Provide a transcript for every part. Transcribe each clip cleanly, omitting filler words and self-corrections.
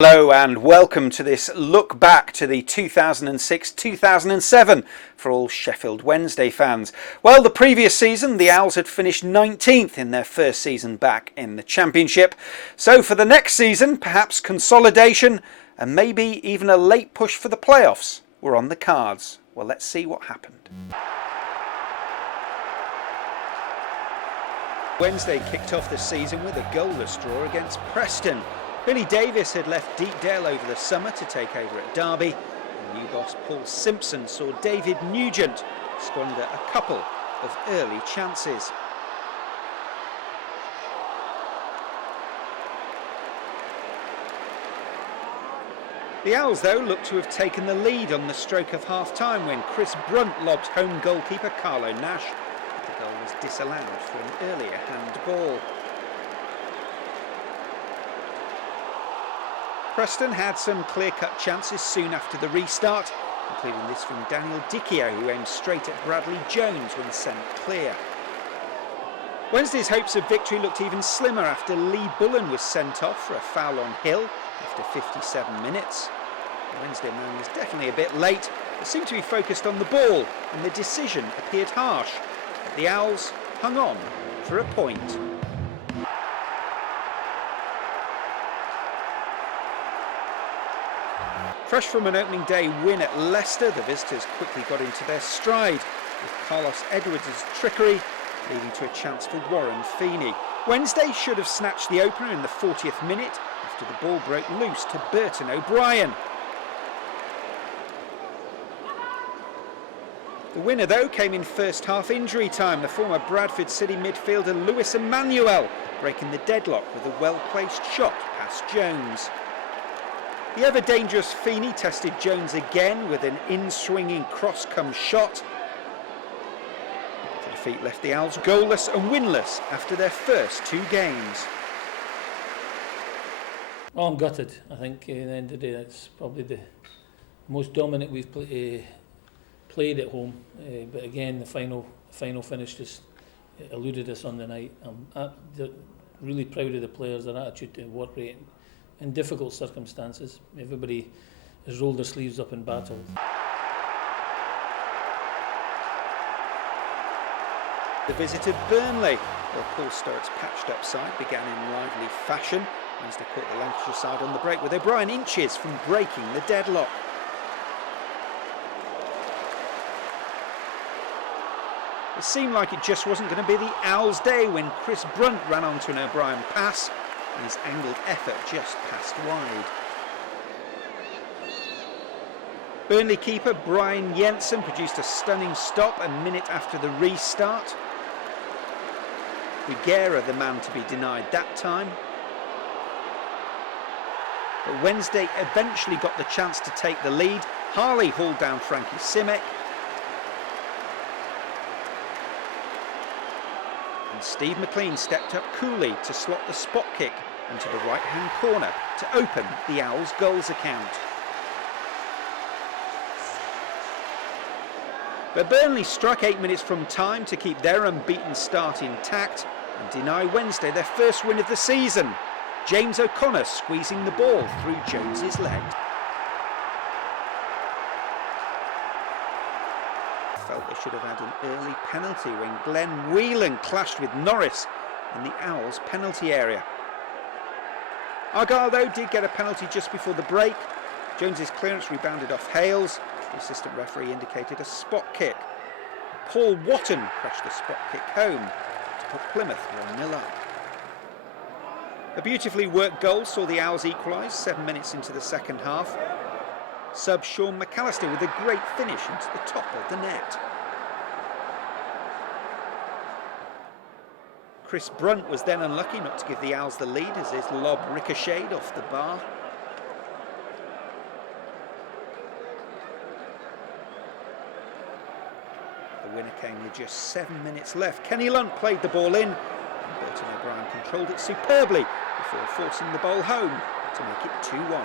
Hello and welcome to this look back to the 2006-2007 for all Sheffield Wednesday fans. Well, the previous season the Owls had finished 19th in their first season back in the Championship. So for the next season, perhaps consolidation and maybe even a late push for the playoffs were on the cards. Well, let's see what happened. Wednesday kicked off the season with a goalless draw against Preston. Billy Davies had left Deepdale over the summer to take over at Derby. And new boss Paul Simpson saw David Nugent squander a couple of early chances. The Owls, though, looked to have taken the lead on the stroke of half-time when Chris Brunt lobbed home goalkeeper Carlo Nash. The goal was disallowed for an earlier handball. Preston had some clear-cut chances soon after the restart, including this from Daniel Dicchio, who aimed straight at Bradley Jones when sent clear. Wednesday's hopes of victory looked even slimmer after Lee Bullen was sent off for a foul on Hill after 57 minutes. The Wednesday man was definitely a bit late, but seemed to be focused on the ball, and the decision appeared harsh. But the Owls hung on for a point. Fresh from an opening day win at Leicester, the visitors quickly got into their stride, with Carlos Edwards' trickery leading to a chance for Warren Feeney. Wednesday should have snatched the opener in the 40th minute after the ball broke loose to Burton O'Brien. The winner, though, came in first half injury time, the former Bradford City midfielder Lewis Emmanuel breaking the deadlock with a well-placed shot past Jones. The ever-dangerous Feeney tested Jones again with an in-swinging cross-come shot. The defeat left the Owls goalless and winless after their first two games. Well, I'm gutted. I think at the end of the day that's probably the most dominant we've played at home. But again, the final finish just eluded us on the night. I'm really proud of the players, their attitude and work rate. In difficult circumstances, everybody has rolled their sleeves up and battled. The visited Burnley, while Paul Sturrock's patched up side began in lively fashion. Wednesday caught the Lancashire side on the break with O'Brien inches from breaking the deadlock. It seemed like it just wasn't going to be the Owls' day when Chris Brunt ran onto an O'Brien pass. His angled effort just passed wide. Burnley keeper Brian Jensen produced a stunning stop a minute after the restart. Guerra the man to be denied that time. But Wednesday eventually got the chance to take the lead. Harley hauled down Frankie Simek. And Steve McLean stepped up coolly to slot the spot kick into the right-hand corner to open the Owls' goals account. But Burnley struck 8 minutes from time to keep their unbeaten start intact and deny Wednesday their first win of the season. James O'Connor squeezing the ball through Jones's leg. Felt they should have had an early penalty when Glenn Whelan clashed with Norris in the Owls' penalty area. Argyle, though, did get a penalty just before the break. Jones's clearance rebounded off Hales. The assistant referee indicated a spot kick. Paul Watton crashed the spot kick home to put Plymouth 1-0 up. A beautifully worked goal saw the Owls equalise 7 minutes into the second half. Sub Sean McAllister with a great finish into the top of the net. Chris Brunt was then unlucky not to give the Owls the lead as his lob ricocheted off the bar. The winner came with just 7 minutes left. Kenny Lunt played the ball in, and Burton O'Brien controlled it superbly before forcing the ball home to make it 2-1.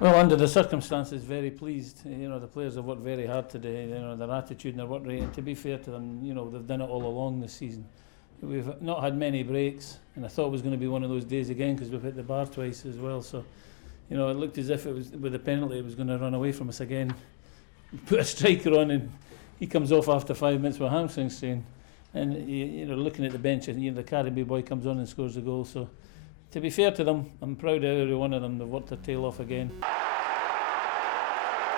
Well, under the circumstances, very pleased. The players have worked very hard today. Their attitude and their work rate. And to be fair to them, they've done it all along this season. we've not had many breaks, and I thought it was going to be one of those days again because we've hit the bar twice as well. So, you know, it looked as if it was with a penalty, it was going to run away from us again. Put a striker on, and he comes off after 5 minutes with a hamstring strain. And you know, looking at the bench, you know, the Caribbean boy comes on and scores the goal. So, to be fair to them, I'm proud of every one of them. They've worked their tail off again.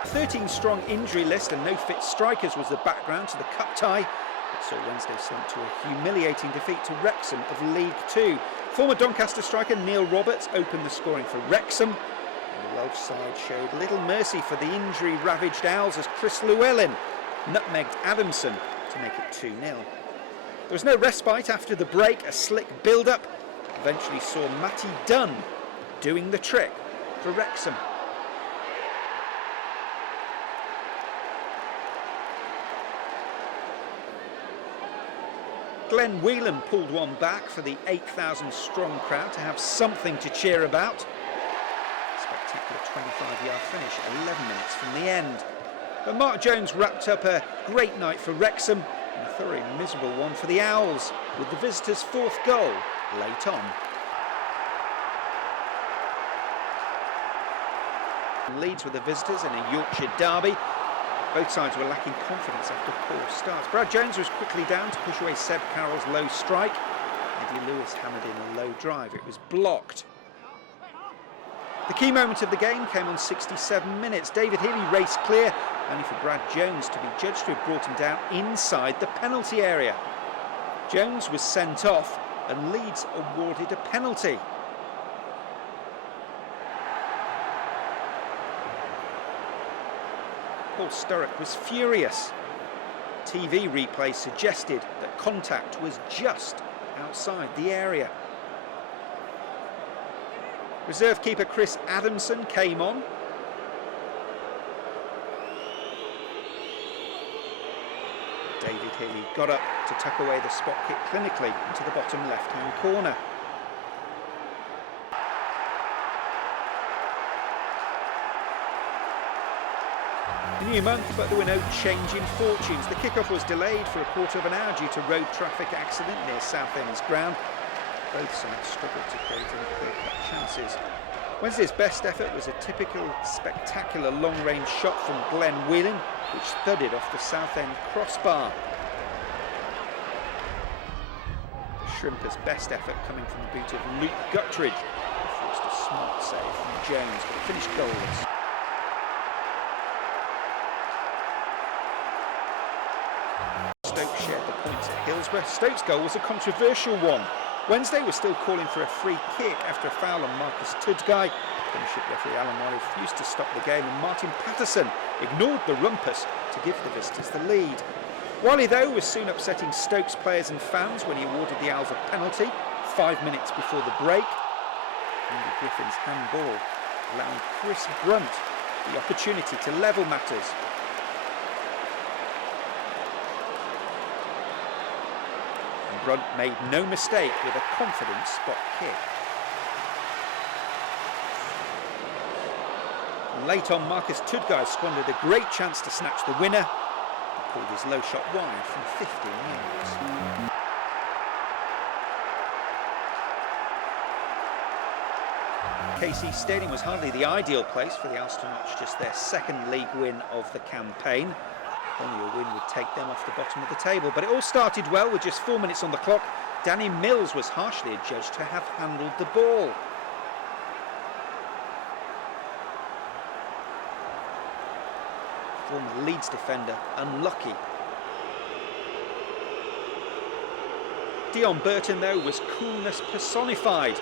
13-strong injury list and no fit strikers was the background to the cup tie that saw Wednesday slump to a humiliating defeat to Wrexham of League Two. Former Doncaster striker Neil Roberts opened the scoring for Wrexham, and the Welsh side showed little mercy for the injury-ravaged Owls as Chris Llewellyn nutmegged Adamson to make it 2-0. There was no respite after the break. A slick build-up eventually saw Matty Dunn doing the trick for Wrexham. Glenn Whelan pulled one back for the 8,000 strong crowd to have something to cheer about. Spectacular 25-yard finish 11 minutes from the end. But Mark Jones wrapped up a great night for Wrexham and a thoroughly miserable one for the Owls, with the visitors' fourth goal late on. Leeds were the visitors in a Yorkshire derby. Both sides were lacking confidence after poor starts. Brad Jones was quickly down to push away Seb Carroll's low strike. Eddie Lewis hammered in a low drive. It was blocked. The key moment of the game came on 67 minutes. David Healy raced clear, only for Brad Jones to be judged to have brought him down inside the penalty area. Jones was sent off and Leeds awarded a penalty. Paul Sturrock was furious. TV replay suggested that contact was just outside the area. Reserve keeper Chris Adamson came on. David Healy got up to tuck away the spot kick clinically into the bottom left-hand corner. A new month, but there were no change in fortunes. The kick-off was delayed for a quarter of an hour due to road traffic accident near Southend's ground. Both sides struggled to create any clear-cut chances. Wednesday's best effort was a typical spectacular long-range shot from Glenn Whelan, which thudded off the Southend crossbar. The Shrimpers' best effort coming from the boot of Luke Guttridge, who forced a smart save from Jones, but finished goalless. Stoke shared the points at Hillsborough. Stoke's goal was a controversial one. Wednesday was still calling for a free kick after a foul on Marcus Tudgay. Premiership referee Alan Moy refused to stop the game, and Martin Patterson ignored the rumpus to give the visitors the lead. Wiley, though, was soon upsetting Stoke's players and fans when he awarded the Owls a penalty 5 minutes before the break. Andy Griffin's handball allowing Chris Brunt the opportunity to level matters. Brunt made no mistake with a confident spot kick. Late on, Marcus Tudgay squandered a great chance to snatch the winner. He pulled his low shot wide from 15 yards. KC Stadium was hardly the ideal place for the Owls to notch just their second league win of the campaign. Only a win would take them off the bottom of the table, but it all started well with just 4 minutes on the clock. Danny Mills was harshly adjudged to have handled the ball. Former Leeds defender unlucky. Dion Burton, though, was coolness personified,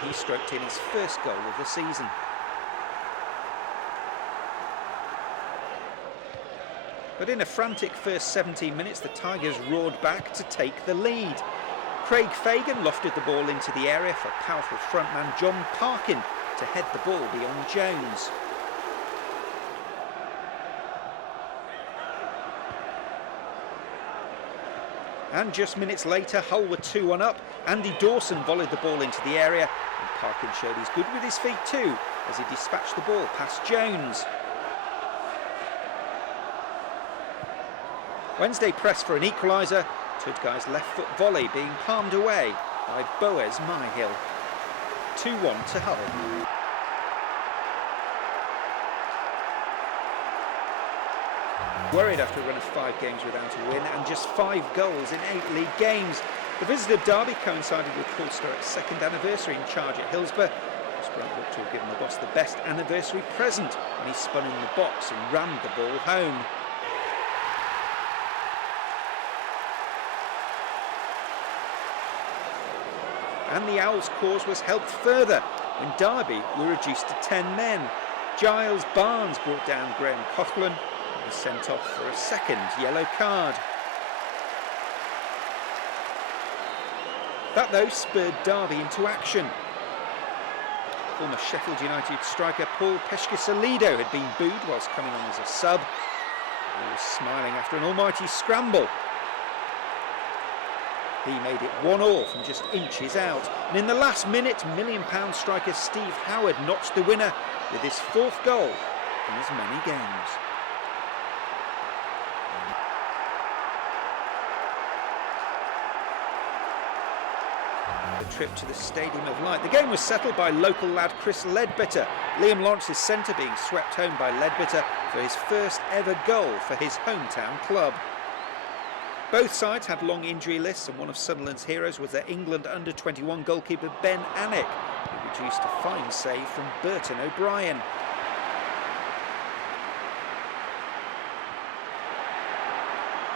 and he stroked in his first goal of the season. But in a frantic first 17 minutes, the Tigers roared back to take the lead. Craig Fagan lofted the ball into the area for powerful frontman John Parkin to head the ball beyond Jones. And just minutes later, Hull were 2-1 up. Andy Dawson volleyed the ball into the area, and Parkin showed he's good with his feet too, as he dispatched the ball past Jones. Wednesday pressed for an equaliser, Tudgai's left foot volley being palmed away by Boaz Myhill. 2-1 to Hull. Worried after a run of 5 games without a win and just 5 goals in 8 league games. The visitor derby coincided with Paul Sturrock's 2nd anniversary in charge at Hillsborough. Sturrock looked to have given the boss the best anniversary present when he spun in the box and rammed the ball home. And the Owls' cause was helped further when Derby were reduced to 10 men. Giles Barnes brought down Graham Coughlin and was sent off for a 2nd yellow card. That, though, spurred Derby into action. Former Sheffield United striker Paul Pescasolido had been booed whilst coming on as a sub. He was smiling after an almighty scramble. He made it 1-1 from just inches out. And in the last minute, £1 million striker Steve Howard notched the winner with his 4th goal in as many games. The trip to the Stadium of Light. The game was settled by local lad Chris Ledbetter. Liam Lawrence's centre being swept home by Ledbetter for his first ever goal for his hometown club. Both sides had long injury lists, and one of Sunderland's heroes was their England under-21 goalkeeper Ben Alnwick, who produced a fine save from Burton O'Brien.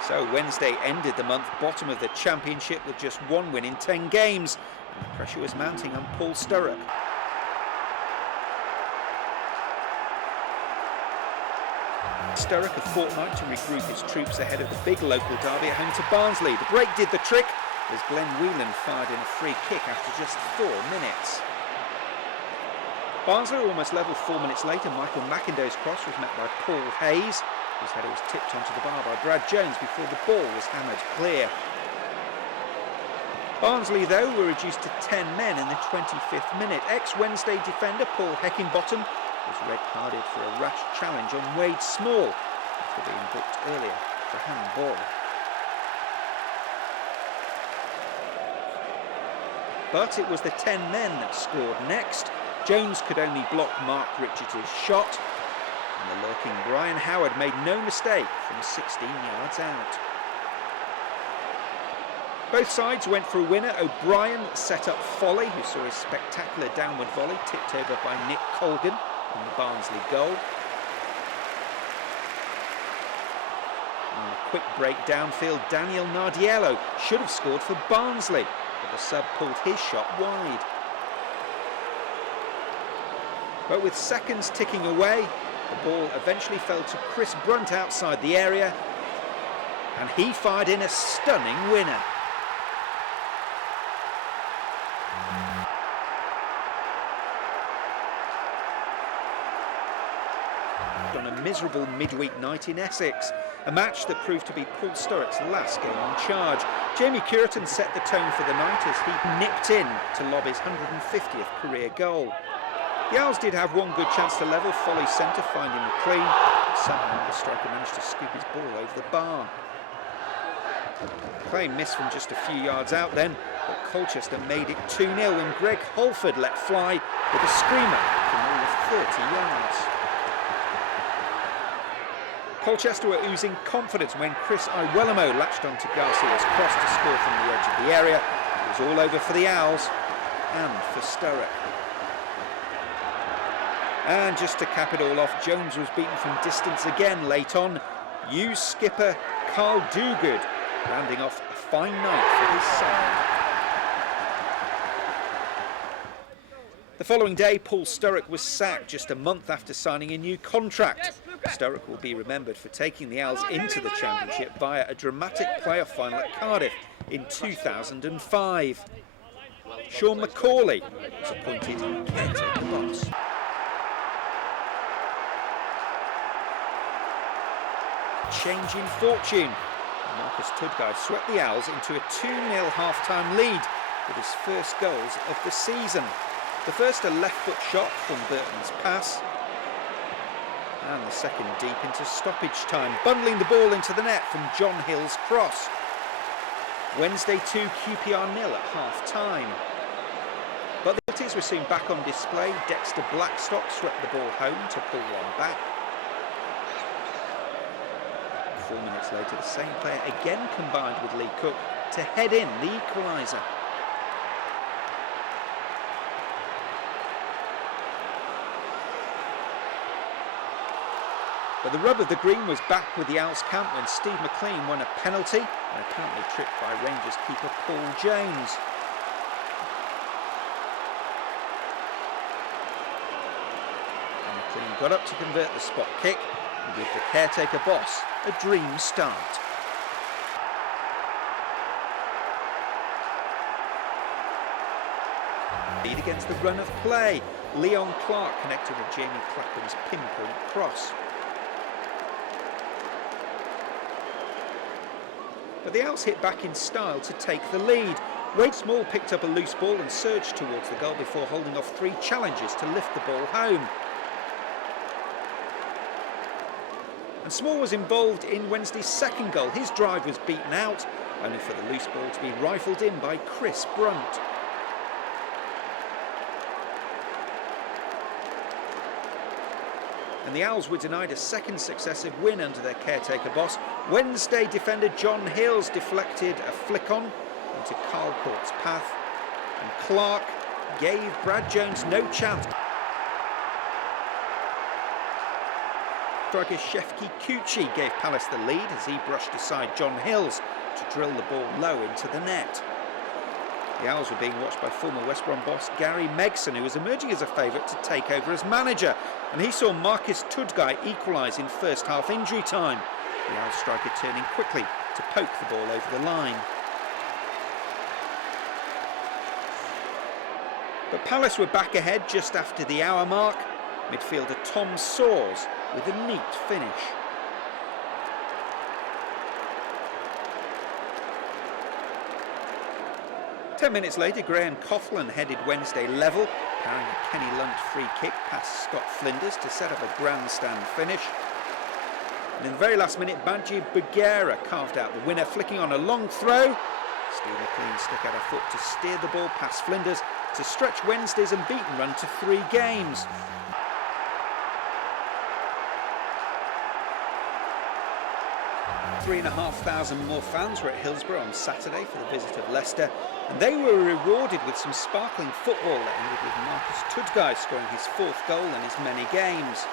So Wednesday ended the month bottom of the Championship with just 1 win in 10 games, and the pressure was mounting on Paul Sturrock. Sturrock a fortnight to regroup his troops ahead of the big local derby at home to Barnsley. The break did the trick as Glenn Whelan fired in a free kick after just 4 minutes. Barnsley almost levelled 4 minutes later. Michael McIndoe's cross was met by Paul Hayes, whose header was tipped onto the bar by Brad Jones before the ball was hammered clear. Barnsley, though, were reduced to 10 men in the 25th minute. Ex-Wednesday defender Paul Heckingbottom was red-carded for a rash challenge on Wade Small after being booked earlier for handball. But it was the 10 men that scored next. Jones could only block Mark Richards' shot, and the lurking Brian Howard made no mistake from 16 yards out. Both sides went for a winner. O'Brien set up Foley, who saw his spectacular downward volley tipped over by Nick Colgan in the Barnsley goal. And a quick break downfield, Daniel Nardiello should have scored for Barnsley, but the sub pulled his shot wide. But with seconds ticking away, the ball eventually fell to Chris Brunt outside the area, and he fired in a stunning winner. On a miserable midweek night in Essex, a match that proved to be Paul Sturrock's last game in charge. Jamie Cureton set the tone for the night as he nipped in to lob his 150th career goal. The Owls did have one good chance to level, Foley centre finding McLean, but somehow the striker managed to scoop his ball over the bar. McLean missed from just a few yards out then, but Colchester made it 2-0 when Greg Holford let fly with a screamer from all of 30 yards. Colchester were oozing confidence when Chris Iwelumo latched onto Garcia's cross to score from the edge of the area. It was all over for the Owls and for Sturrock. And just to cap it all off, Jones was beaten from distance again late on. Hughes skipper Carl Duguid rounding off a fine night for his side. The following day, Paul Sturrock was sacked just a month after signing a new contract. Sturrock will be remembered for taking the Owls into the Championship via a dramatic playoff final at Cardiff in 2005. Sean McCauley was appointed caretaker boss. Change in fortune. Marcus Tudgai swept the Owls into a 2-0 half-time lead with his first goals of the season. The first a left-foot shot from Burton's pass, and the second deep into stoppage time, bundling the ball into the net from John Hill's cross. Wednesday 2, QPR 0 at half-time. But the penalties were soon back on display. Dexter Blackstock swept the ball home to pull one back. 4 minutes later, the same player again combined with Lee Cook to head in the equaliser. But the rub of the green was back with the Owls camp when Steve McLean won a penalty, and apparently tripped by Rangers keeper Paul Jones. And McLean got up to convert the spot kick and give the caretaker boss a dream start. Lead against the run of play. Leon Clark connected with Jamie Clapham's pinpoint cross. But the Owls hit back in style to take the lead. Wade Small picked up a loose ball and surged towards the goal before holding off 3 challenges to lift the ball home. And Small was involved in Wednesday's second goal. His drive was beaten out, only for the loose ball to be rifled in by Chris Brunt. And the Owls were denied a second successive win under their caretaker boss. Wednesday defender John Hills deflected a flick-on into Carl Court's path, and Clark gave Brad Jones no chance. Striker Shefki Kuchi gave Palace the lead as he brushed aside John Hills to drill the ball low into the net. The Owls were being watched by former West Brom boss Gary Megson, who was emerging as a favourite to take over as manager, and he saw Marcus Tudgai equalise in first half injury time. The Owls striker turning quickly to poke the ball over the line. But Palace were back ahead just after the hour mark. Midfielder Tom Soares with a neat finish. Ten minutes later, Graham Coughlin headed Wednesday level, carrying a Kenny Lunt free kick past Scott Flinders to set up a grandstand finish. And in the very last minute, Badji Bagheera carved out the winner, flicking on a long throw. Steve McLean stuck out a foot to steer the ball past Flinders to stretch Wednesday's unbeaten run to 3 games. Three and a half thousand more fans were at Hillsborough on Saturday for the visit of Leicester, and they were rewarded with some sparkling football that ended with Marcus Tudgai scoring his 4th goal in as many games.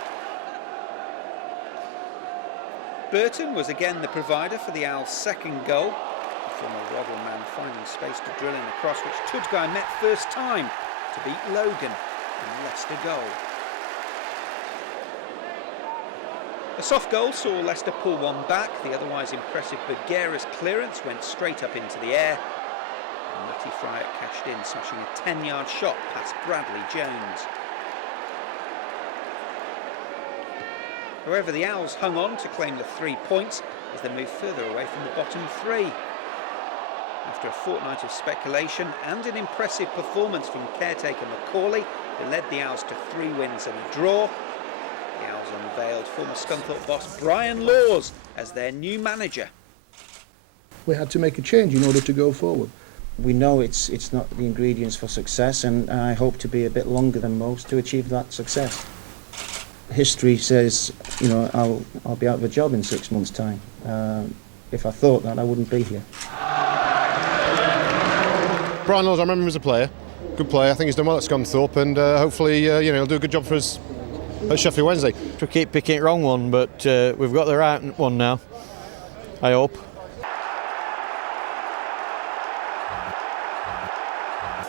Burton was again the provider for the Owls' second goal, the former Waddle man finding space to drill in a cross which Tudgai met first time to beat Logan in the Leicester goal. A soft goal saw Leicester pull one back. The otherwise impressive Bagheera's clearance went straight up into the air, and Matty Fryatt cashed in, smashing a 10-yard shot past Bradley Jones. However, the Owls hung on to claim the 3 points as they moved further away from the bottom 3. After a fortnight of speculation and an impressive performance from caretaker Macaulay, who led the Owls to 3 wins and a draw, the Owls unveiled former Scunthorpe boss Brian Laws as their new manager. We had to make a change in order to go forward. We know it's not the ingredients for success, and I hope to be a bit longer than most to achieve that success. History says, you know, I'll be out of a job in 6 months' time. If I thought that, I wouldn't be here. Brian Laws, I remember him as a player. Good player. I think he's done well at Scunthorpe, and hopefully, he'll do a good job for us at Sheffield Wednesday. We keep picking it wrong one, but we've got the right one now, I hope.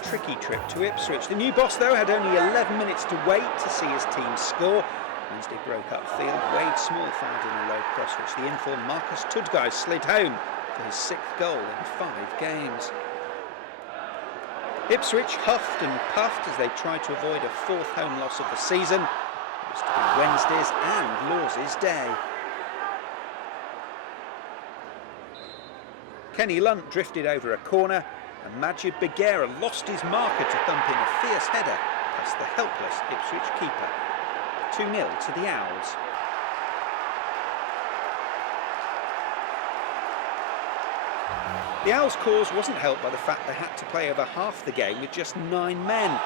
Tricky trip to Ipswich. The new boss, though, had only 11 minutes to wait to see his team score. Wednesday broke upfield. Wade Small fired in a low cross, which the informed Marcus Tudgai slid home for his 6th goal in 5 games. Ipswich huffed and puffed as they tried to avoid a 4th home loss of the season. It was to be Wednesday's and Laws's day. Kenny Lunt drifted over a corner, and Majid Bagheera lost his marker to thump in a fierce header past the helpless Ipswich keeper. 2-0 to the Owls. The Owls' cause wasn't helped by the fact they had to play over half the game with just 9 men.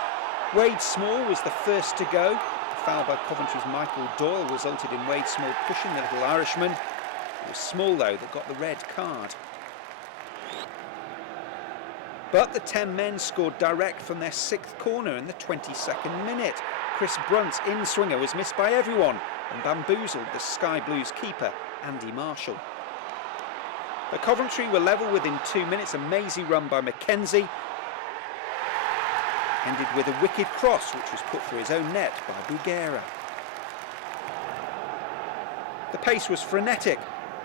Wade Small was the first to go. A foul by Coventry's Michael Doyle resulted in Wade Small pushing the little Irishman. It was Small, though, that got the red card. But the 10 men scored direct from their 6th corner in the 22nd minute. Chris Brunt's in-swinger was missed by everyone and bamboozled the Sky Blues keeper, Andy Marshall. But Coventry were level within 2 minutes. A mazy run by Mackenzie ended with a wicked cross, which was put through his own net by Bugera. The pace was frenetic,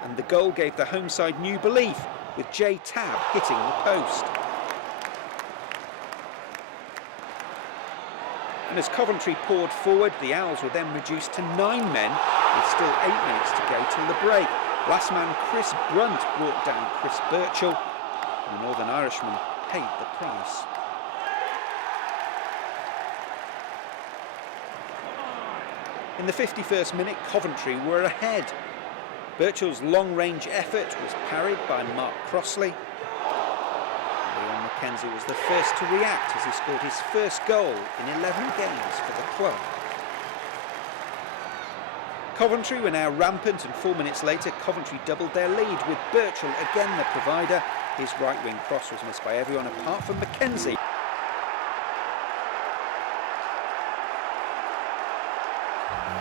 and the goal gave the home side new belief, with Jay Tabb hitting the post. And as Coventry poured forward, the Owls were then reduced to 9 men, with still 8 minutes to go till the break. Last man Chris Brunt brought down Chris Birchall, and the Northern Irishman paid the price. In the 51st minute, Coventry were ahead. Birchall's long-range effort was parried by Mark Crossley. Leon Mackenzie was the first to react as he scored his first goal in 11 games for the club. Coventry were now rampant, and 4 minutes later Coventry doubled their lead, with Birchall again the provider. His right-wing cross was missed by everyone apart from Mackenzie.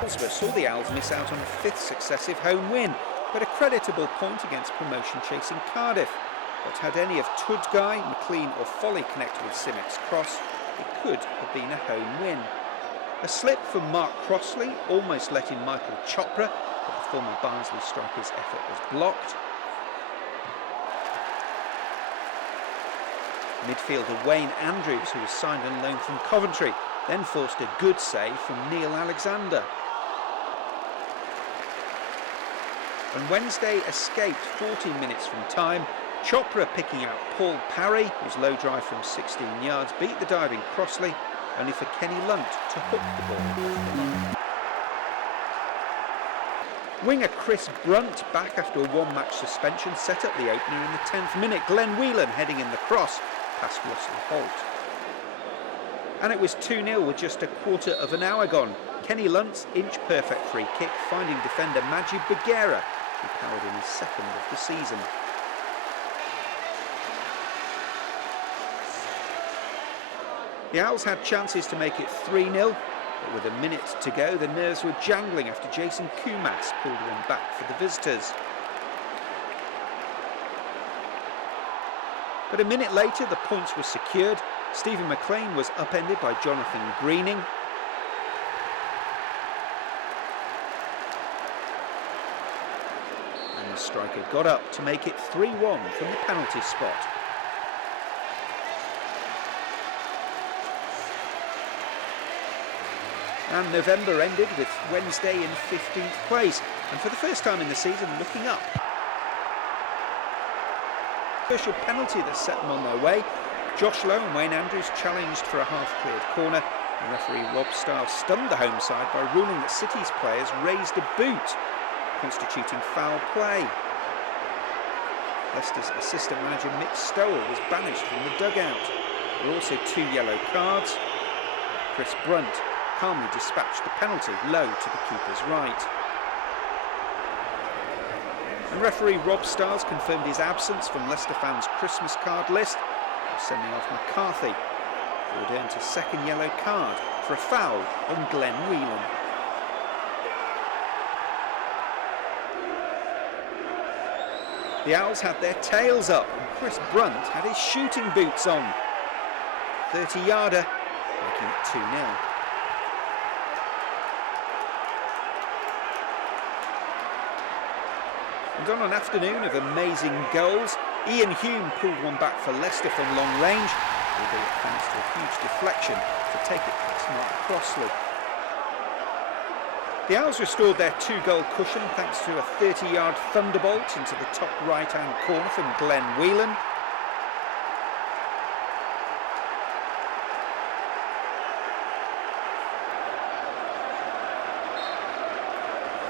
Middlesbrough saw the Owls miss out on a 5th successive home win, but a creditable point against promotion-chasing Cardiff. But had any of Tudgay, McLean or Foley connected with Simek's cross, it could have been a home win. A slip from Mark Crossley almost let in Michael Chopra, but the former Barnsley striker's effort was blocked. Midfielder Wayne Andrews, who was signed on loan from Coventry, then forced a good save from Neil Alexander. When Wednesday escaped 14 minutes from time, Chopra, picking out Paul Parry, whose low drive from 16 yards beat the diving Crossley, only for Kenny Lunt to hook the ball. Winger Chris Brunt, back after a one-match suspension, set up the opener in the 10th minute. Glenn Whelan heading in the cross past Russell Holt. And it was 2-0 with just a quarter of an hour gone. Kenny Lunt's inch-perfect free kick finding defender Majid Bugera, who powered in his 2nd of the season. The Owls had chances to make it 3-0, but with a minute to go, the nerves were jangling after Jason Kumas pulled one back for the visitors. But a minute later, the points were secured. Stephen McLean was upended by Jonathan Greening. And the striker got up to make it 3-1 from the penalty spot. And November ended with Wednesday in 15th place, and for the first time in the season looking up. Crucial penalty that set them on their way. Josh Lowe and Wayne Andrews challenged for a half-cleared corner, and referee Rob Stiles stunned the home side by ruling that City's players raised a boot, constituting foul play. Leicester's assistant manager Mick Stowell was banished from the dugout. There were also 2 yellow cards. Chris Brunt calmly dispatched the penalty low to the keeper's right. And referee Rob Stiles confirmed his absence from Leicester fans' Christmas card list, sending off McCarthy, who had earned his 2nd yellow card for a foul on Glenn Whelan. The Owls had their tails up, and Chris Brunt had his shooting boots on. 30-yarder, making it 2-0. And on an afternoon of amazing goals, Ian Hume pulled one back for Leicester from long range, albeit thanks to a huge deflection to take it past Mark Crossley. The Owls restored their 2-goal cushion thanks to a 30-yard thunderbolt into the top right-hand corner from Glenn Whelan.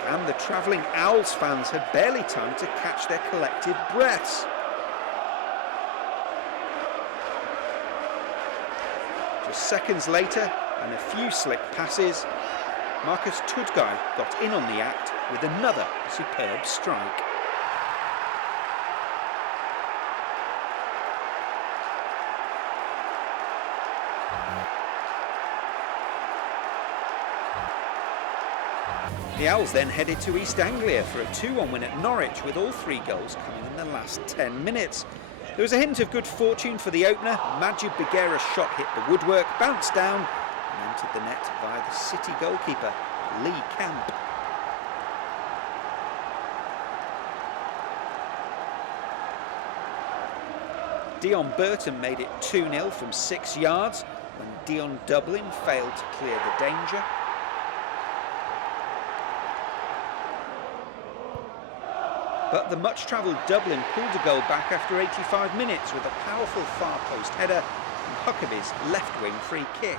And the travelling Owls fans had barely time to catch their collective breaths. seconds later, and a few slick passes, Marcus Tudgai got in on the act with another superb strike. The Owls then headed to East Anglia for a 2-1 win at Norwich, with all 3 goals coming in the last 10 minutes. There was a hint of good fortune for the opener. Majid Bagheera's shot hit the woodwork, bounced down and entered the net via the City goalkeeper, Lee Camp. Dion Burton made it 2-0 from 6 yards when Dion Dublin failed to clear the danger. But the much-travelled Dublin pulled a goal back after 85 minutes with a powerful far-post header and Huckabee's left-wing free kick.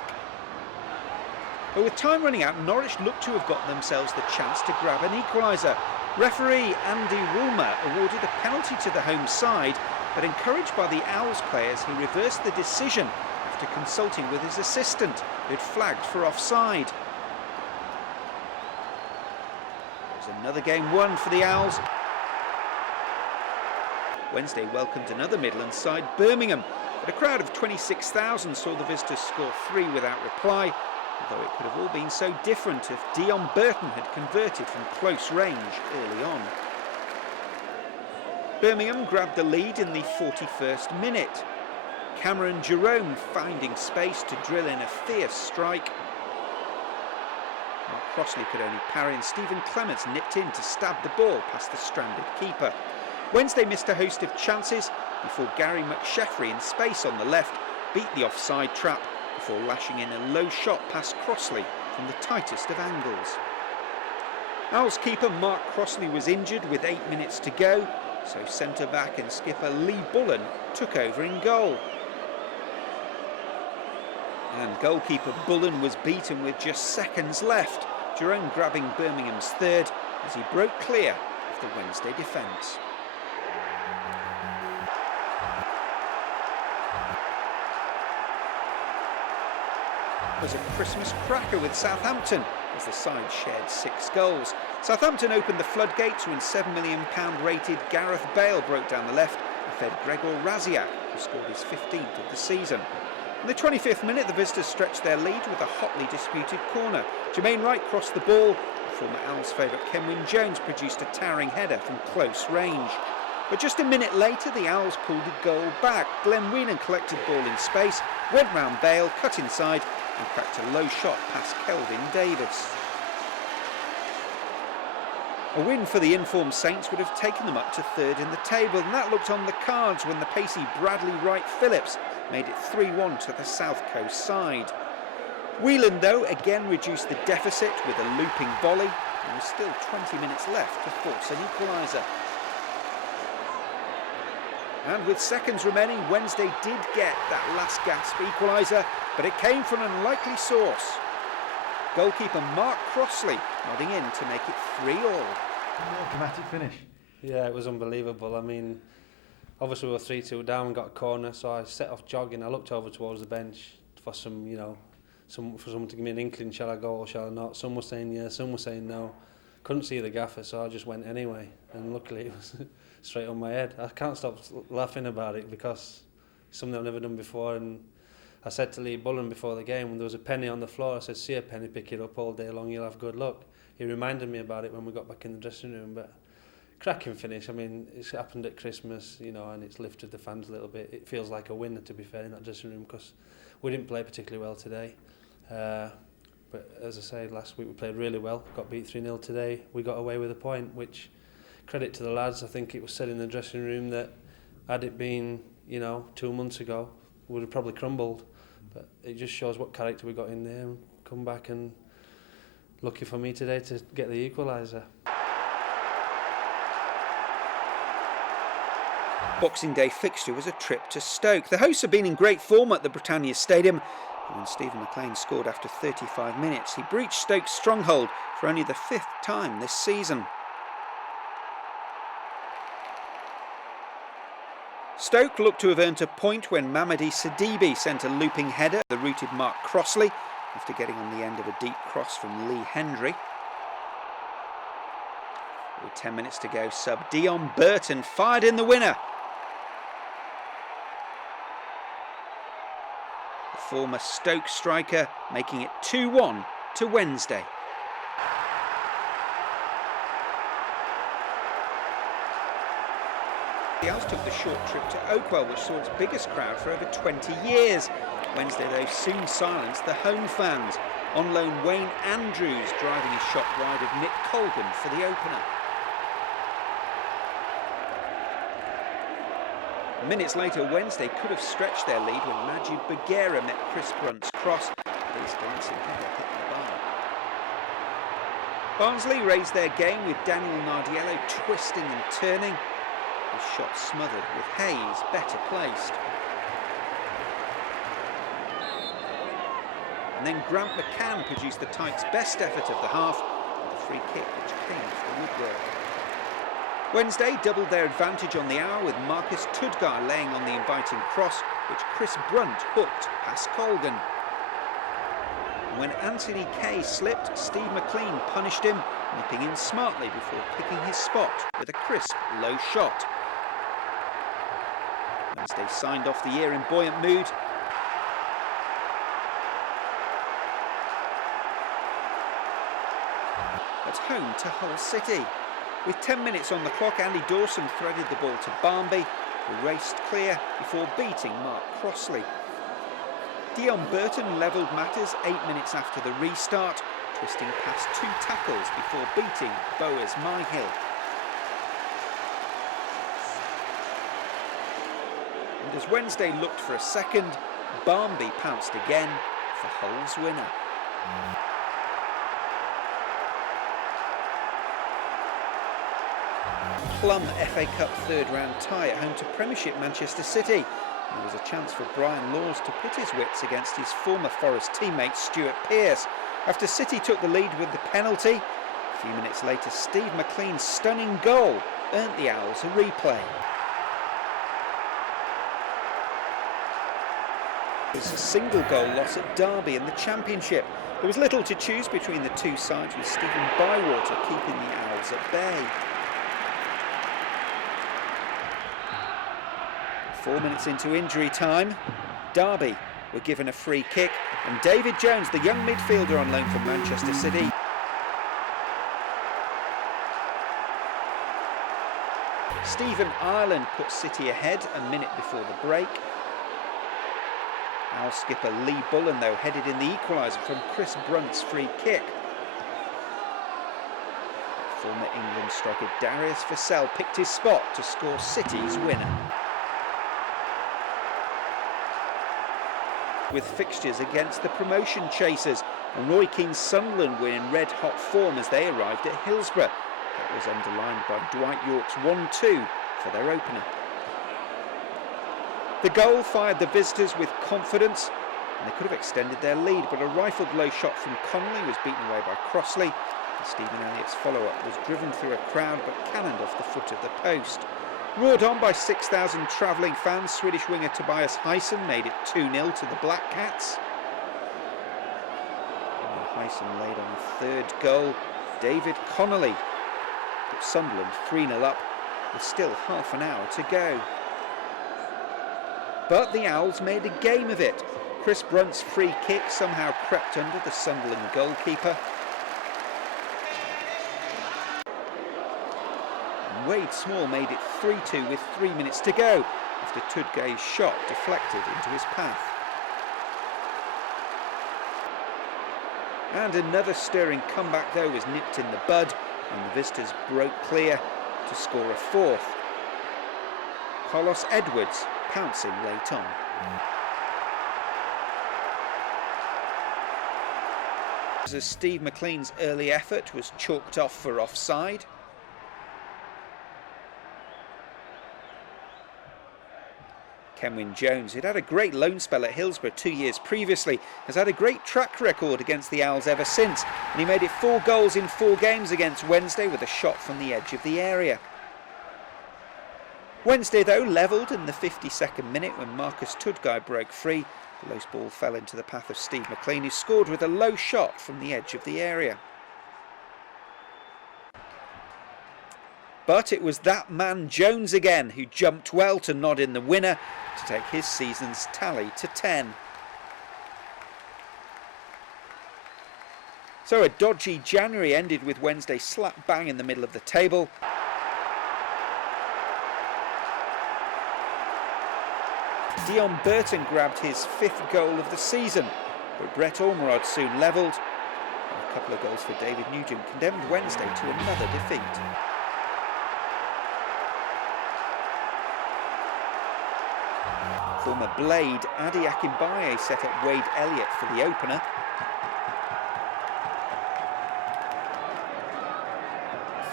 But with time running out, Norwich looked to have got themselves the chance to grab an equaliser. Referee Andy Woolmer awarded a penalty to the home side, but encouraged by the Owls players, he reversed the decision after consulting with his assistant, who had flagged for offside. There's another game won for the Owls. Wednesday welcomed another Midlands side, Birmingham, but a crowd of 26,000 saw the visitors score 3 without reply, although it could have all been so different if Dion Burton had converted from close range early on. Birmingham grabbed the lead in the 41st minute. Cameron Jerome finding space to drill in a fierce strike. Mark Crossley could only parry, and Stephen Clements nipped in to stab the ball past the stranded keeper. Wednesday missed a host of chances before Gary McSheffrey, in space on the left, beat the offside trap before lashing in a low shot past Crossley from the tightest of angles. Owls keeper Mark Crossley was injured with 8 minutes to go, so centre-back and skipper Lee Bullen took over in goal. And goalkeeper Bullen was beaten with just seconds left, Jerome grabbing Birmingham's third as he broke clear of the Wednesday defence. Was a Christmas cracker with Southampton as the side shared 6 goals. Southampton opened the floodgates when £7 million rated Gareth Bale broke down the left and fed Gregor Raziak, who scored his 15th of the season. In the 25th minute, the visitors stretched their lead with a hotly disputed corner. Jermaine Wright crossed the ball, and former Owls favourite Kenwyn Jones produced a towering header from close range. But just a minute later, the Owls pulled a goal back. Glenn Whelan collected ball in space, went round Bale, cut inside, and cracked a low shot past Kelvin Davis. A win for the informed Saints would have taken them up to 3rd in the table, and that looked on the cards when the pacey Bradley Wright Phillips made it 3-1 to the South Coast side. Whelan, though, again reduced the deficit with a looping volley, and there was still 20 minutes left to force an equaliser. And with seconds remaining, Wednesday did get that last gasp equaliser, but it came from an unlikely source. Goalkeeper Mark Crossley nodding in to make it 3-all. Dramatic finish. Yeah, it was unbelievable. I mean, obviously we were 3-2 down and got a corner, so I set off jogging. I looked over towards the bench for some, for someone to give me an inkling, shall I go or shall I not? Some were saying yes, some were saying no. Couldn't see the gaffer, so I just went anyway, and luckily it was straight on my head. I can't stop laughing about it because it's something I've never done before, and I said to Lee Bullen before the game, when there was a penny on the floor, I said, see a penny, pick it up all day long, you'll have good luck. He reminded me about it when we got back in the dressing room, but cracking finish. I mean, it's happened at Christmas, and it's lifted the fans a little bit. It feels like a win, to be fair, in that dressing room, because we didn't play particularly well today. But as I say, last week we played really well, got beat 3-0 today. We got away with a point, which, credit to the lads, I think it was said in the dressing room that had it been, 2 months ago, we would have probably crumbled. But it just shows what character we got in there, and come back, and lucky for me today to get the equaliser. Boxing Day fixture was a trip to Stoke. The hosts have been in great form at the Britannia Stadium. And when Stephen McLean scored after 35 minutes, he breached Stoke's stronghold for only the 5th time this season. Stoke looked to have earned a point when Mamadi Sidibe sent a looping header, the rooted Mark Crossley, after getting on the end of a deep cross from Lee Hendry. With 10 minutes to go, sub Dion Burton fired in the winner. The former Stoke striker making it 2-1 to Wednesday. The Owls took the short trip to Oakwell, which saw its biggest crowd for over 20 years. Wednesday, though, soon silenced the home fans. On loan, Wayne Andrews driving his shot wide of Nick Colgan for the opener. Minutes later, Wednesday could have stretched their lead when Majid Bagheera met Chris Brunt's cross, but his glancing header hit the bar. Barnsley raised their game with Daniel Nardiello twisting and turning. His shot smothered with Hayes better placed. And then Grant McCann produced the Tykes' best effort of the half with a free kick which came from the woodwork. Wednesday doubled their advantage on the hour with Marcus Tudgar laying on the inviting cross which Chris Brunt hooked past Colgan. And when Anthony Kay slipped, Steve McLean punished him, nipping in smartly before picking his spot with a crisp low shot. Wednesday signed off the year in buoyant mood. At home to Hull City. With 10 minutes on the clock, Andy Dawson threaded the ball to Barnby, who raced clear before beating Mark Crossley. Dion Burton levelled matters 8 minutes after the restart, twisting past 2 tackles before beating Boaz Myhill. And as Wednesday looked for a second, Barnby pounced again for Hull's winner. Plum FA Cup third round tie at home to Premiership Manchester City. There was a chance for Brian Laws to pit his wits against his former Forest teammate Stuart Pearce. After City took the lead with the penalty, a few minutes later Steve McLean's stunning goal earned the Owls a replay. It was a single goal loss at Derby in the Championship. There was little to choose between the two sides, with Stephen Bywater keeping the Owls at bay. 4 minutes into injury time, Derby were given a free kick, and David Jones, the young midfielder on loan from Manchester City, Stephen Ireland put City ahead a minute before the break. Owl skipper Lee Bullen, though, headed in the equaliser from Chris Brunt's free kick. Former England striker Darius Vassell picked his spot to score City's winner. With fixtures against the promotion chasers, and Roy Keane's Sunderland were in red-hot form as they arrived at Hillsborough. That was underlined by Dwight York's 1-2 for their opener. The goal fired the visitors with confidence, and they could have extended their lead, but a rifled low shot from Connolly was beaten away by Crossley, and Stephen Elliott's follow-up was driven through a crowd but cannoned off the foot of the post. Roared on by 6,000 travelling fans, Swedish winger Tobias Hyson made it 2-0 to the Black Cats. And Hyson laid on a third goal. David Connolly put Sunderland 3-0 up with still half an hour to go. But the Owls made a game of it. Chris Brunt's free kick somehow crept under the Sunderland goalkeeper. Wade Small made it 3-2 with 3 minutes to go after Tudgay's shot deflected into his path. And another stirring comeback, though, was nipped in the bud, and the visitors broke clear to score a fourth. Carlos Edwards pouncing late on. As Steve McLean's early effort was chalked off for offside. Kenwyn Jones, who'd had a great loan spell at Hillsborough 2 years previously, has had a great track record against the Owls ever since, and he made it 4 goals in 4 games against Wednesday with a shot from the edge of the area. Wednesday, though, levelled in the 52nd minute when Marcus Tudgai broke free. The loose ball fell into the path of Steve McLean, who scored with a low shot from the edge of the area. But it was that man Jones again who jumped well to nod in the winner to take his season's tally to 10. So a dodgy January ended with Wednesday slap bang in the middle of the table. Dion Burton grabbed his 5th goal of the season, but Brett Ormerod soon levelled. A couple of goals for David Nugent condemned Wednesday to another defeat. Former Blade Adi Akinbaye set up Wade Elliott for the opener.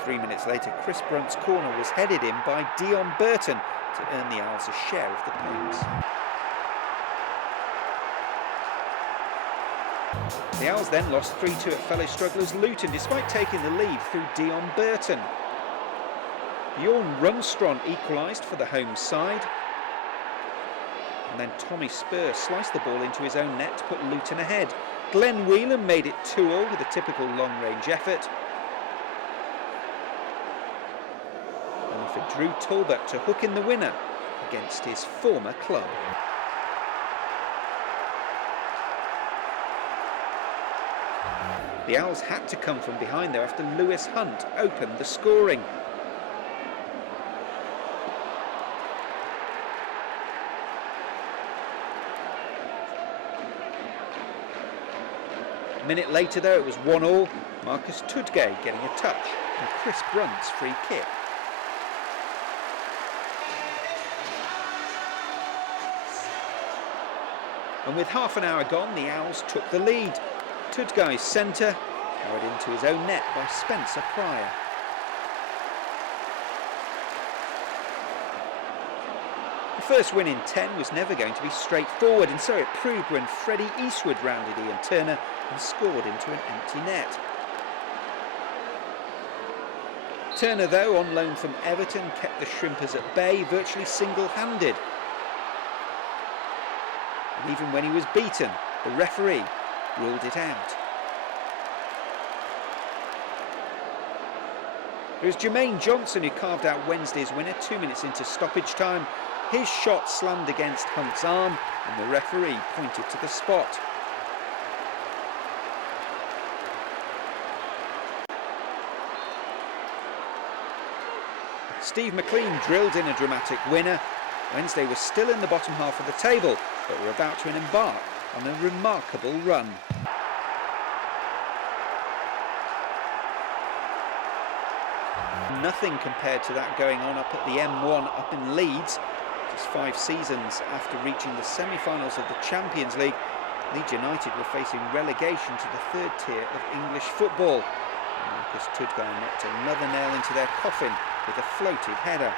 Three minutes later, Chris Brunt's corner was headed in by Dion Burton to earn the Owls a share of the points. The Owls then lost 3-2 at fellow strugglers Luton, despite taking the lead through Dion Burton. Bjorn Rundstrom equalised for the home side. And then Tommy Spur sliced the ball into his own net to put Luton ahead. Glenn Whelan made it 2-2 with a typical long-range effort. Only for Drew Talbot to hook in the winner against his former club. The Owls had to come from behind though after Lewis Hunt opened the scoring. A minute later though it was 1-1, Marcus Tudgai getting a touch and Chris Brunt's free kick. And with half an hour gone, the Owls took the lead. Tudgai's centre carried into his own net by Spencer Pryor. The first win in 10 was never going to be straightforward, and so it proved when Freddie Eastwood rounded Ian Turner and scored into an empty net. Turner, though, on loan from Everton, kept the Shrimpers at bay virtually single-handed. And even when he was beaten, the referee ruled it out. It was Jermaine Johnson who carved out Wednesday's winner 2 minutes into stoppage time. His shot slammed against Hunt's arm and the referee pointed to the spot. Steve McLean drilled in a dramatic winner. Wednesday was still in the bottom half of the table, but were about to embark on a remarkable run. Nothing compared to that going on up at the M1 up in Leeds. Just 5 seasons after reaching the semi-finals of the Champions League, Leeds United were facing relegation to the 3rd tier of English football. Marcus Tudgai knocked another nail into their coffin with a floated header.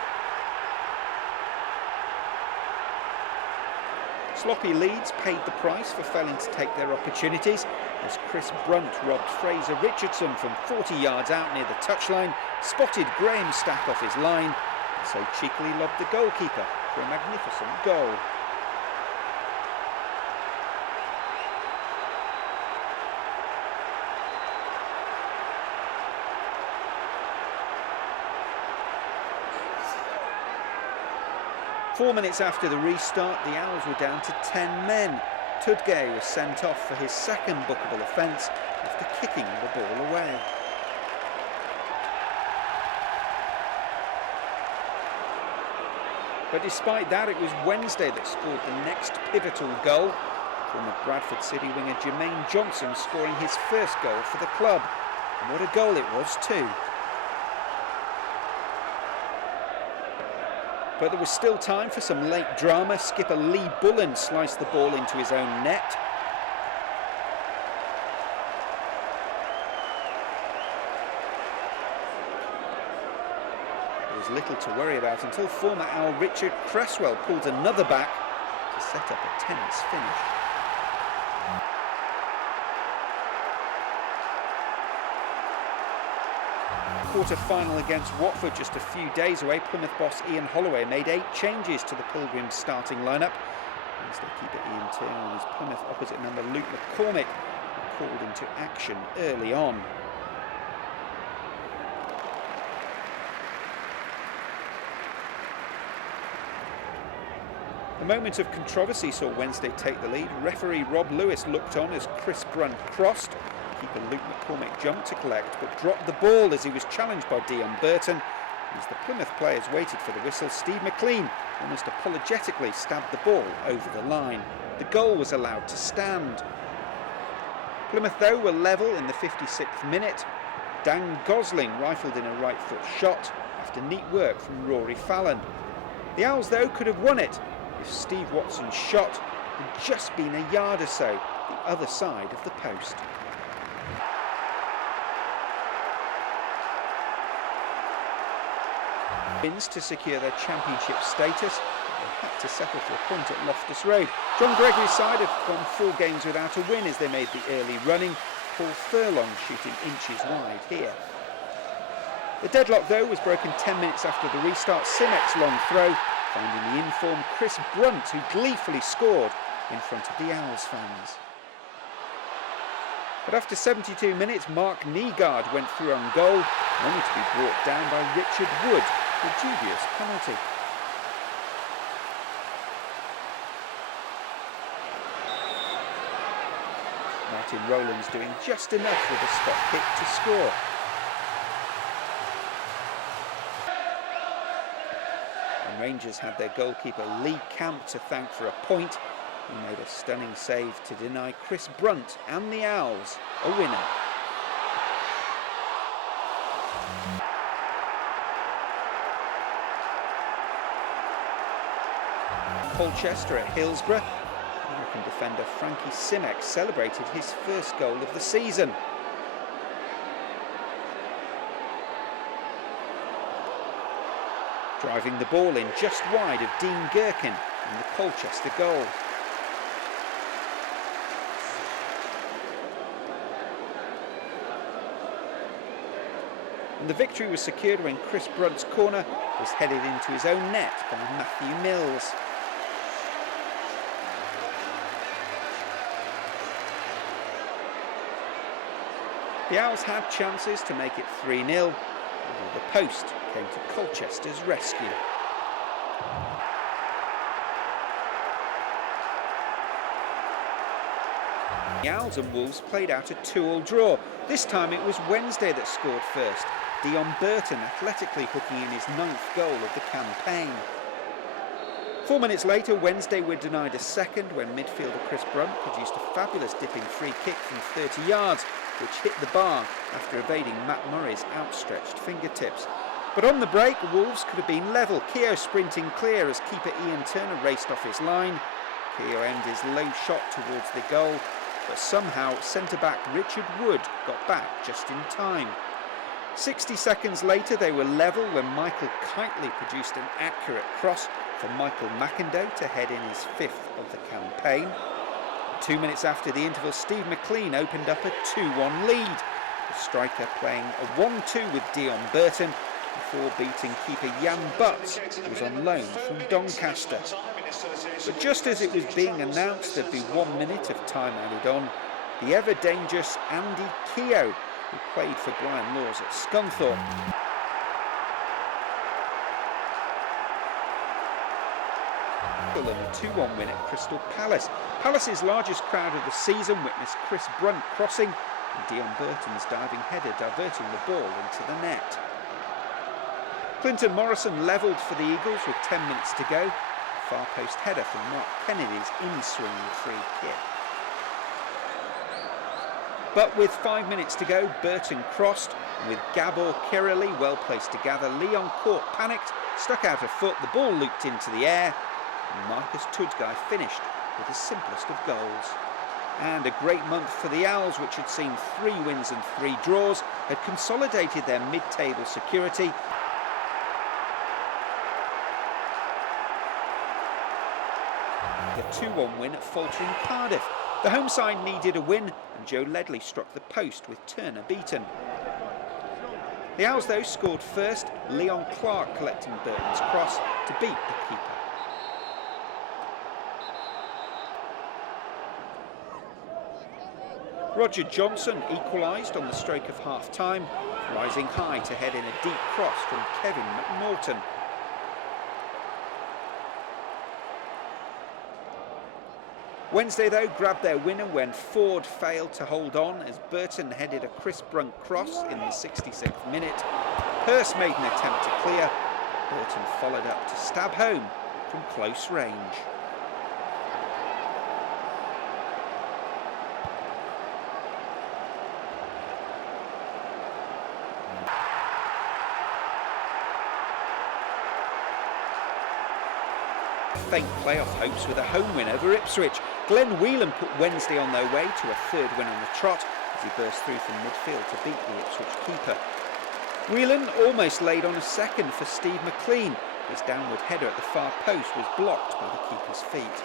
Sloppy Leeds paid the price for failing to take their opportunities as Chris Brunt robbed Fraser Richardson from 40 yards out near the touchline, spotted Graham Stack off his line, and so cheekily lobbed the goalkeeper for a magnificent goal. Four minutes after the restart, the Owls were down to 10 men. Tudgai was sent off for his second bookable offence after kicking the ball away. But despite that, it was Wednesday that scored the next pivotal goal. Former Bradford City winger Jermaine Johnson scoring his first goal for the club. And what a goal it was too. But there was still time for some late drama. Skipper Lee Bullen sliced the ball into his own net. There was little to worry about until former Owl Richard Cresswell pulled another back to set up a tense finish. quarter-final against Watford just a few days away, Plymouth boss Ian Holloway made 8 changes to the Pilgrims starting lineup. Wednesday keeper Ian Turner and his Plymouth opposite number Luke McCormick were called into action early on. A moment of controversy saw Wednesday take the lead. Referee Rob Lewis looked on as Chris Brunt crossed. Keeper Luke McCormick jumped to collect but dropped the ball as he was challenged by Dion Burton. As the Plymouth players waited for the whistle, Steve McLean almost apologetically stabbed the ball over the line. The goal was allowed to stand. Plymouth, though, were level in the 56th minute. Dan Gosling rifled in a right foot shot after neat work from Rory Fallon. The Owls, though, could have won it if Steve Watson's shot had just been a yard or so the other side of the post. Wins to secure their championship status. They had to settle for a point at Loftus Road. John Gregory's side have gone 4 games without a win as they made the early running. Paul Furlong shooting inches wide here. The deadlock, though, was broken 10 minutes after the restart. Simeck's long throw, finding the informed Chris Brunt, who gleefully scored in front of the Owls fans. But after 72 minutes, Mark Nygaard went through on goal, only to be brought down by Richard Wood for a dubious penalty. Martin Rowlands doing just enough with a spot kick to score. And Rangers had their goalkeeper Lee Camp to thank for a point. He made a stunning save to deny Chris Brunt and the Owls a winner. Colchester at Hillsborough. American defender Frankie Simek celebrated his first goal of the season. Driving the ball in just wide of Dean Gherkin in the Colchester goal. And the victory was secured when Chris Brunt's corner was headed into his own net by Matthew Mills. The Owls had chances to make it 3-0, although the post came to Colchester's rescue. The Owls and Wolves played out a 2-2 draw. This time it was Wednesday that scored first, Dion Burton athletically hooking in his 9th goal of the campaign. 4 minutes later, Wednesday were denied a second when midfielder Chris Brunt produced a fabulous dipping free kick from 30 yards, which hit the bar after evading Matt Murray's outstretched fingertips. But on the break, Wolves could have been level. Keogh sprinting clear as keeper Ian Turner raced off his line. Keogh aimed his low shot towards the goal, but somehow centre-back Richard Wood got back just in time. 60 seconds later, they were level when Michael Kitely produced an accurate cross for Michael McIndoe to head in his 5th of the campaign. 2 minutes after the interval, Steve McLean opened up a 2-1 lead. The striker playing a 1-2 with Dion Burton before beating keeper Jan Butts, who was on loan from Doncaster. But just as it was being announced there'd be 1 minute of time added on, the ever-dangerous Andy Keogh, who played for Brian Laws at Scunthorpe, and a 2-1 win at Crystal Palace. Palace's largest crowd of the season witnessed Chris Brunt crossing and Dion Burton's diving header diverting the ball into the net. Clinton Morrison levelled for the Eagles with 10 minutes to go. A far post header from Mark Kennedy's in-swing free kick. But with 5 minutes to go, Burton crossed, and with Gabor Kirili well placed to gather, Leon Court panicked, stuck out a foot, the ball looped into the air, and Marcus Tudgay finished with the simplest of goals. And a great month for the Owls, which had seen 3 wins and 3 draws, had consolidated their mid-table security. A 2-1 win at faltering Cardiff. The home side needed a win, and Joe Ledley struck the post with Turner beaten. The Owls, though, scored first, Leon Clark collecting Burton's cross to beat the keeper. Roger Johnson equalised on the stroke of half-time, rising high to head in a deep cross from Kevin McNaughton. Wednesday, though, grabbed their winner when Ford failed to hold on as Burton headed a Chris Brunt cross in the 66th minute. Hurst made an attempt to clear. Burton followed up to stab home from close range. Faint playoff hopes with a home win over Ipswich. Glenn Whelan put Wednesday on their way to a third win on the trot as he burst through from midfield to beat the Ipswich keeper. Whelan almost laid on a second for Steve McLean. His downward header at the far post was blocked by the keeper's feet.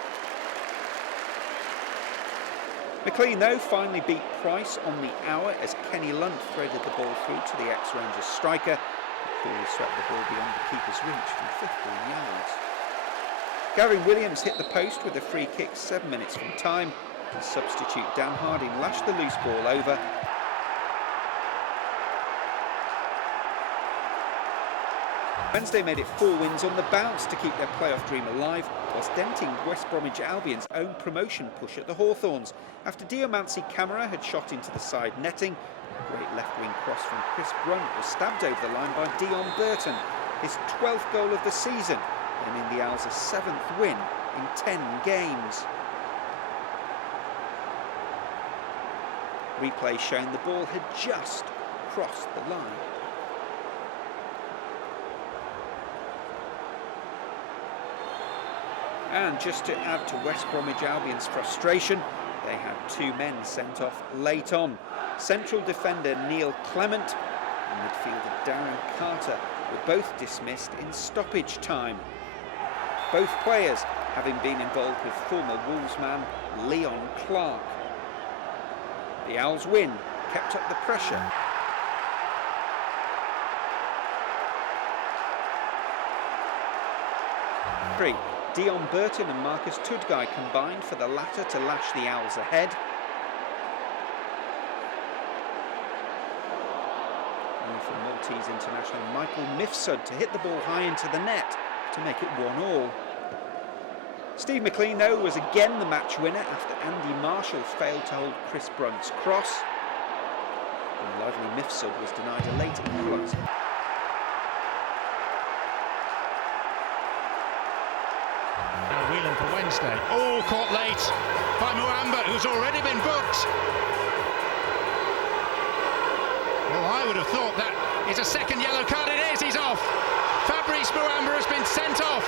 McLean, though, finally beat Price on the hour as Kenny Lunt threaded the ball through to the ex-Rangers striker, who coolly swept the ball beyond the keeper's reach from 15 yards. Gary Williams hit the post with a free kick 7 minutes from time. And substitute Dan Harding lashed the loose ball over. Wednesday made it 4 wins on the bounce to keep their playoff dream alive, whilst denting West Bromwich Albion's own promotion push at the Hawthorns. After Diomansi Camara had shot into the side netting, a great left-wing cross from Chris Brunt was stabbed over the line by Dion Burton, his 12th goal of the season, earning the Owls a 7th win in 10 games. Replay showing the ball had just crossed the line. And just to add to West Bromwich Albion's frustration, they had 2 men sent off late on. Central defender Neil Clement and midfielder Darren Carter were both dismissed in stoppage time. Both players having been involved with former Wolves man Leon Clark. The Owls win kept up the pressure. Dion Burton and Marcus Tudgai combined for the latter to lash the Owls ahead. And from Maltese international Michael Mifsud to hit the ball high into the net to make it 1-1. Steve McLean, though, was again the match winner after Andy Marshall failed to hold Chris Brunt's cross. And lively Mifsud was denied a late equaliser. Whelan for Wednesday. Oh, caught late by Muamba, who's already been booked. Well, I would have thought that is a second yellow card. It is, he's off. Fabrice Muamba has been sent off.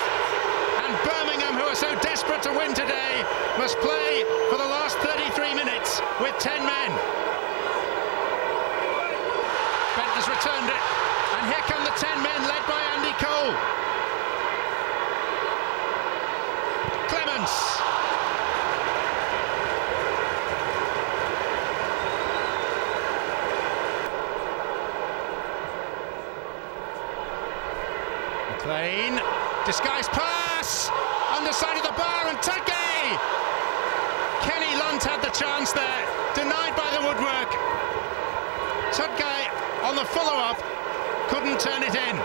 And Birmingham, who are so desperate to win today, must play for the last 33 minutes with 10 men. Bentner's returned it. And here come the 10 men led by Andy Cole. Clements. McLean, disguised pass, underside of the bar and Tudgay. Kenny Lunt had the chance there, denied by the woodwork. Tudgay on the follow-up, couldn't turn it in.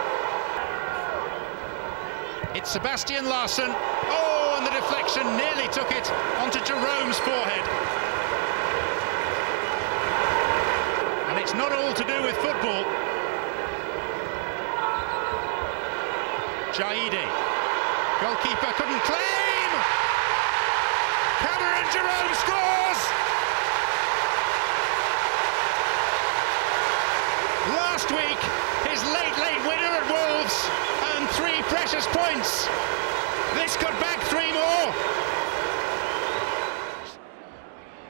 It's Sebastian Larsson. Oh, and the deflection nearly took it onto Jerome's forehead. And it's not all to do with football. Jaidi, goalkeeper couldn't claim. Cameron Jerome scores. Last week, his late winner at Wolves earned 3 precious points. This could bag 3 more.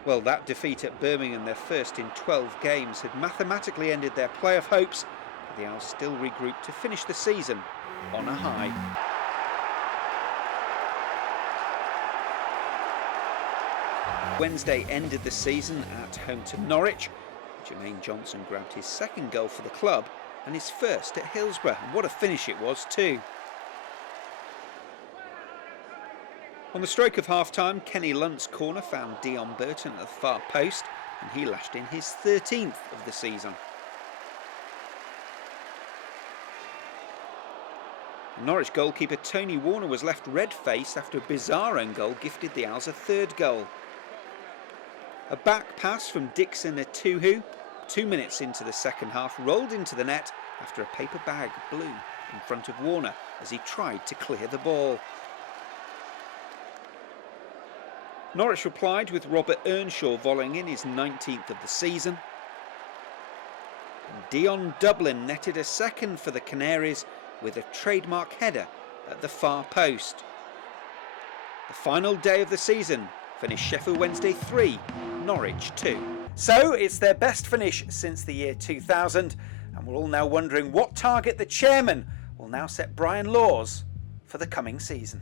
Well, that defeat at Birmingham, their first in 12 games, had mathematically ended their playoff hopes, but the Owls still regrouped to finish the season on a high. Wednesday ended the season at home to Norwich. Jermaine Johnson grabbed his 2nd goal for the club and his first at Hillsborough, and what a finish it was too. On the stroke of half-time, Kenny Lunt's corner found Dion Burton at the far post, and he lashed in his 13th of the season. Norwich goalkeeper Tony Warner was left red-faced after a bizarre own goal gifted the Owls a third goal. A back pass from Dixon Atuhu, 2 minutes into the second half, rolled into the net after a paper bag blew in front of Warner as he tried to clear the ball. Norwich replied with Robert Earnshaw volleying in his 19th of the season. And Dion Dublin netted a second for the Canaries with a trademark header at the far post. The final day of the season finished Sheffield Wednesday 3, Norwich 2. So it's their best finish since the year 2000, and we're all now wondering what target the chairman will now set Brian Laws for the coming season.